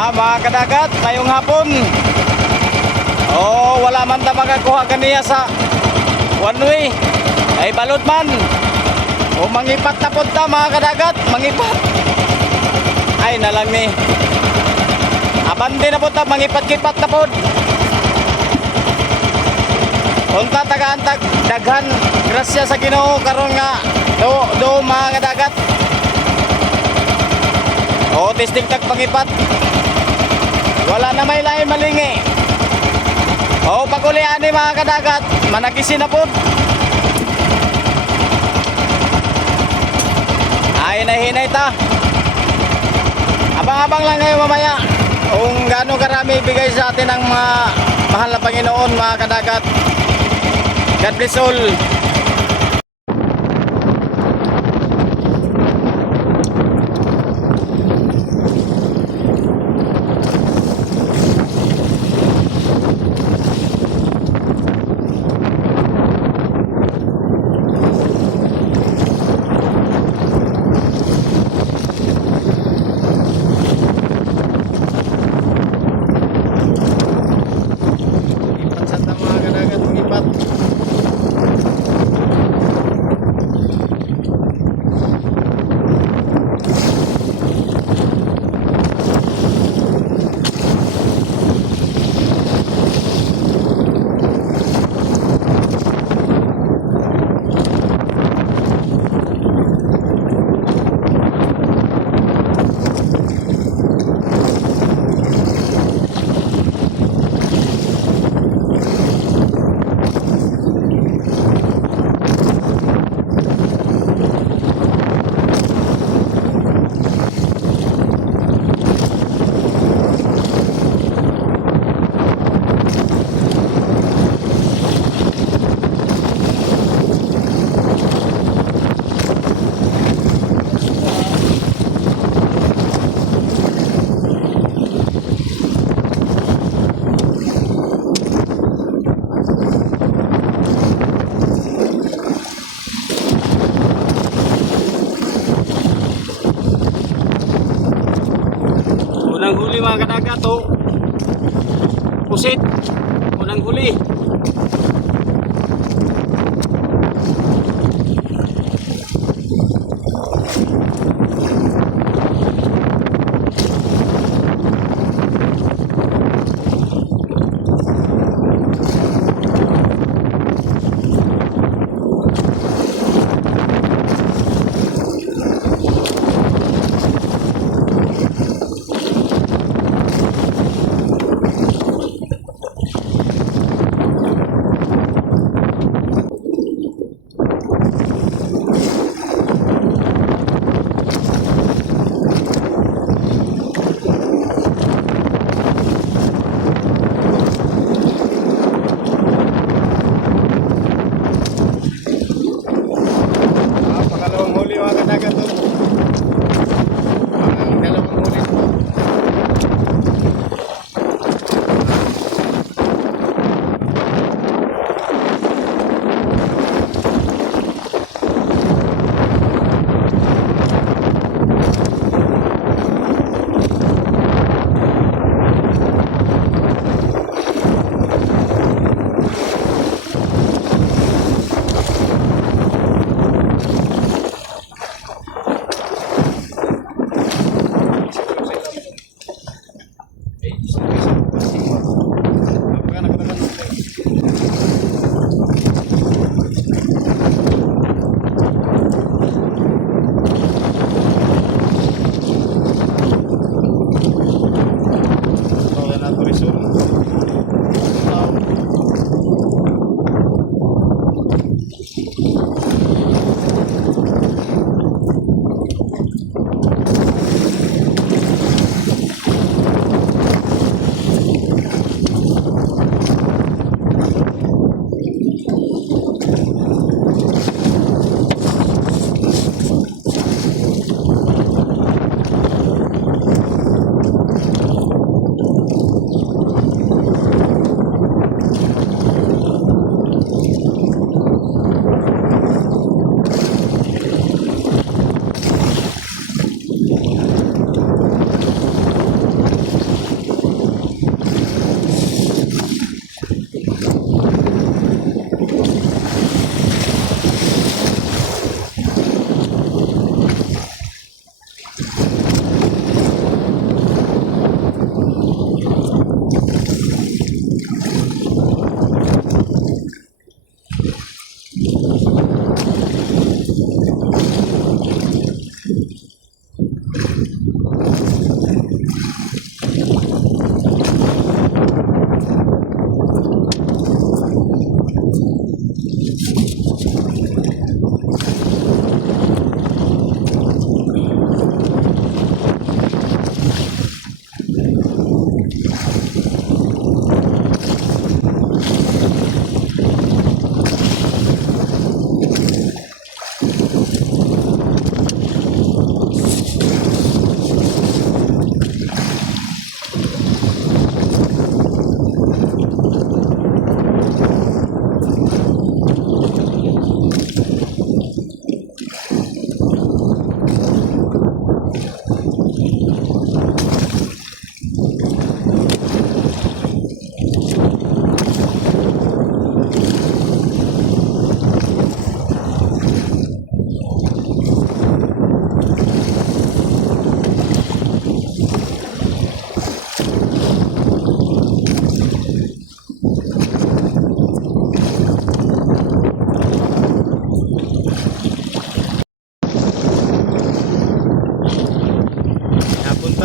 Mga kadagat, ngayong hapon. Oh, wala man ta makakuha kaniya sa one way. Ay balot man. O mangipat na punta mga kadagat, mangipat. Ay nalang ni. Abandi na punta, mangipat-kipat na pod. Unta tagaan daghan grasya sa Ginoo karon nga do mga kadagat. O testing tag pangipat. Wala na may lain malingi. O pagulian ni mga kadagat, managisi na pod. Ay nahinay ta. Abang-abang lang kayo mamaya kung gaano karami bigay sa atin ang mga mahal na Panginoon mga kadagat. God bless all. Unang huli mga kadagat, oh. Pusit. Unang huli.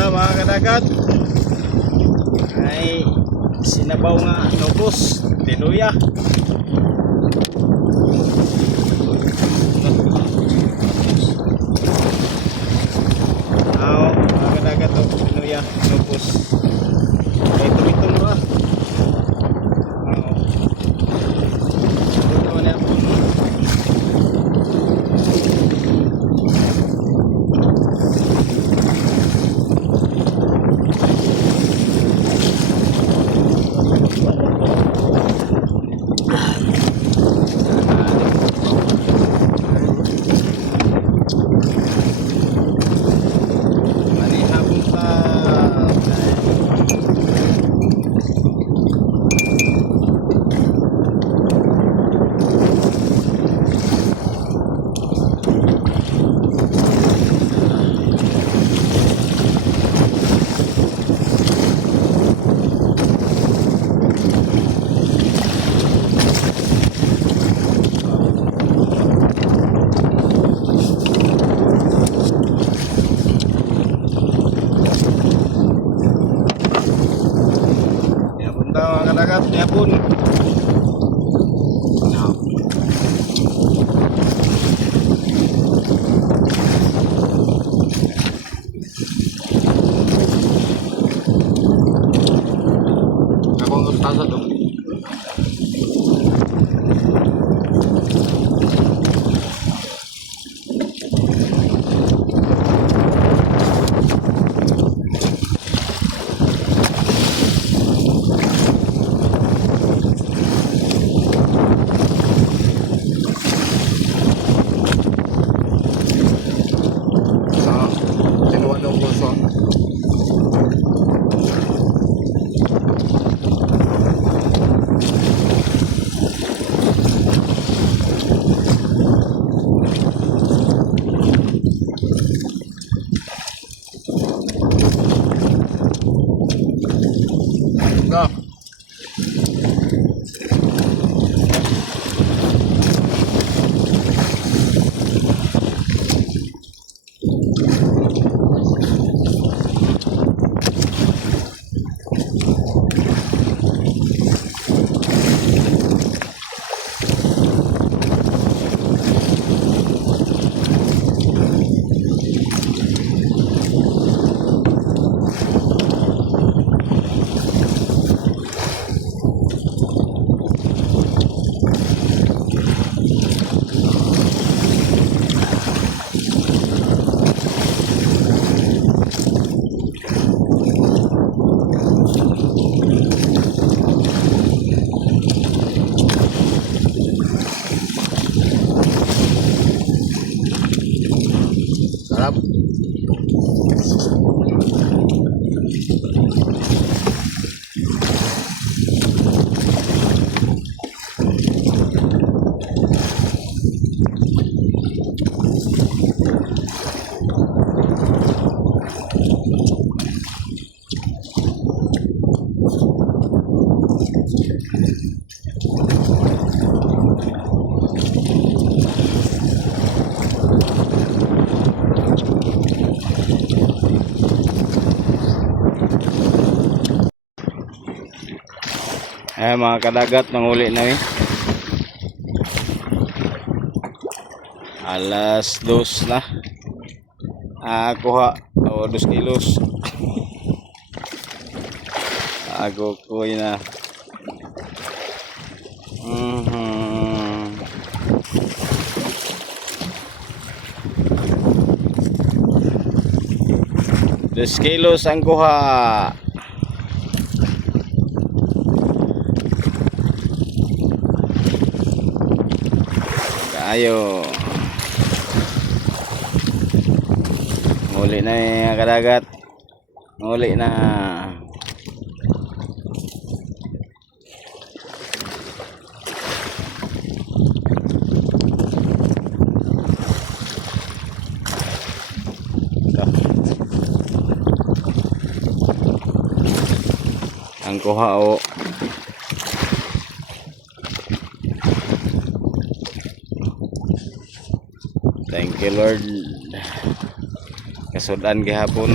punta mga kadagat ay sinabaw nga nubos tiluya. Mga kadagat o tiluya nubos ay tumitong ra. Ito na mga kadagat niya pun. Ako ang tasa dong. Go. Sarap. Mga kadagat, nanguli na eh. Alas 2 na. Kuha o 2 kilos. Ako kuy na. Dos kilos ang kuha. Ayo. Nguli na yung kadagat. Nguli na. Ang kuha o. Thank you Lord. Kasudan gihapon.